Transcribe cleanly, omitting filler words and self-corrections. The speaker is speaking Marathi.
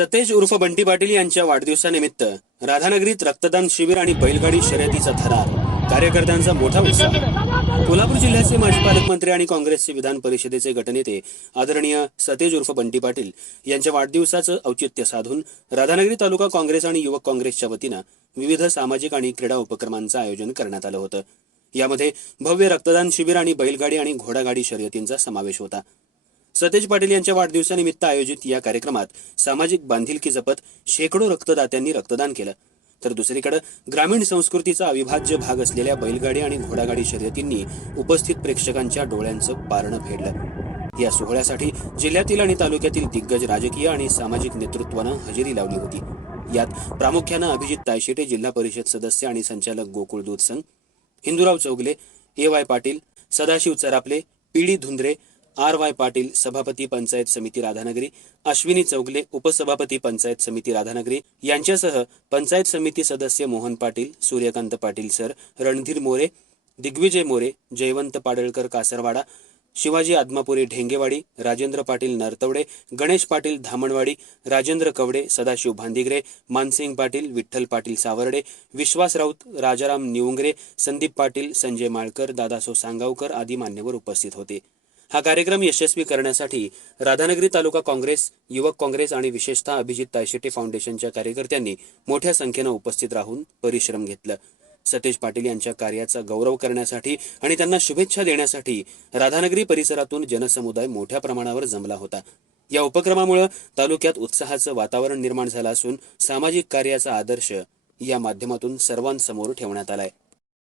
सतेज उर्फ बंटी पाटील यांच्या वाढदिवसानिमित्त राधानगरीत रक्तदान शिबिर आणि बैलगाडी शर्यतीचा थरार, कार्यकर्त्यांचा मोठा उत्साह। कोल्हापूर जिल्ह्याचे माजी पालकमंत्री आणि काँग्रेसचे विधान परिषदेचे गटनेते आदरणीय सतेज उर्फ बंटी पाटील यांच्या वाढदिवसाचं औचित्य साधून राधानगरी तालुका काँग्रेस आणि युवक काँग्रेसच्या वतीनं विविध सामाजिक आणि क्रीडा उपक्रमांचं आयोजन करण्यात आलं होतं। यामध्ये भव्य रक्तदान शिबिर आणि बैलगाडी आणि घोडागाडी शर्यतींचा समावेश होता। सतेज पाटील यांच्या वाढदिवसानिमित्त आयोजित या कार्यक्रमात सामाजिक बांधिलकी जपत शेकडो रक्तदात्यांनी रक्तदान केलं, तर दुसरीकडे ग्रामीण संस्कृतीचा अविभाज्य भाग असलेल्या बैलगाडी आणि घोडागाडी शर्यतींनी उपस्थित प्रेक्षकांच्या डोळ्यांचं पारणं फेडलं। या सोहळ्यासाठी जिल्ह्यातील आणि तालुक्यातील दिग्गज राजकीय आणि सामाजिक नेतृत्वानं हजेरी लावली होती। यात प्रामुख्यानं अभिजित तायशेटे जिल्हा परिषद सदस्य आणि संचालक गोकुळ दूध संघ, हिंदूराव चौगले, ए.वाय. पाटील, सदाशिव चरापले, पी.डी. धुंद्रे, आर.वाय. पाटील सभापती पंचायत समिती राधानगरी, अश्विनी चौगले उपसभापती पंचायत समिती राधानगरी यांच्यासह पंचायत समिती सदस्य मोहन पाटील, सूर्यकांत पाटील सर, रणधीर मोरे, दिग्विजय मोरे, जयवंत पाडळकर कासरवाडा, शिवाजी आदमापुरी ढेंगेवाडी, राजेंद्र पाटील नरतवडे, गणेश पाटील धामणवाडी, राजेंद्र कवडे, सदाशिव भांदिगरे, मानसिंग पाटील, विठ्ठल पाटील सावर्डे, विश्वास राऊत, राजाराम निवंगरे, संदीप पाटील, संजय माळकर, दादासो सांगावकर आदी मान्यवर उपस्थित होते। हा कार्यक्रम यशस्वी करण्यासाठी राधानगरी तालुका काँग्रेस, युवक काँग्रेस आणि विशेषतः अभिजित तायशेटे फाउंडेशनच्या कार्यकर्त्यांनी मोठ्या संख्येनं उपस्थित राहून परिश्रम घेतलं। सतेज पाटील यांच्या कार्याचा गौरव करण्यासाठी आणि त्यांना शुभेच्छा देण्यासाठी राधानगरी परिसरातून जनसमुदाय मोठ्या प्रमाणावर जमला होता। या उपक्रमामुळे तालुक्यात उत्साहाचं वातावरण निर्माण झालं असून सामाजिक कार्याचा आदर्श या माध्यमातून सर्वांसमोर ठेवण्यात आलाय।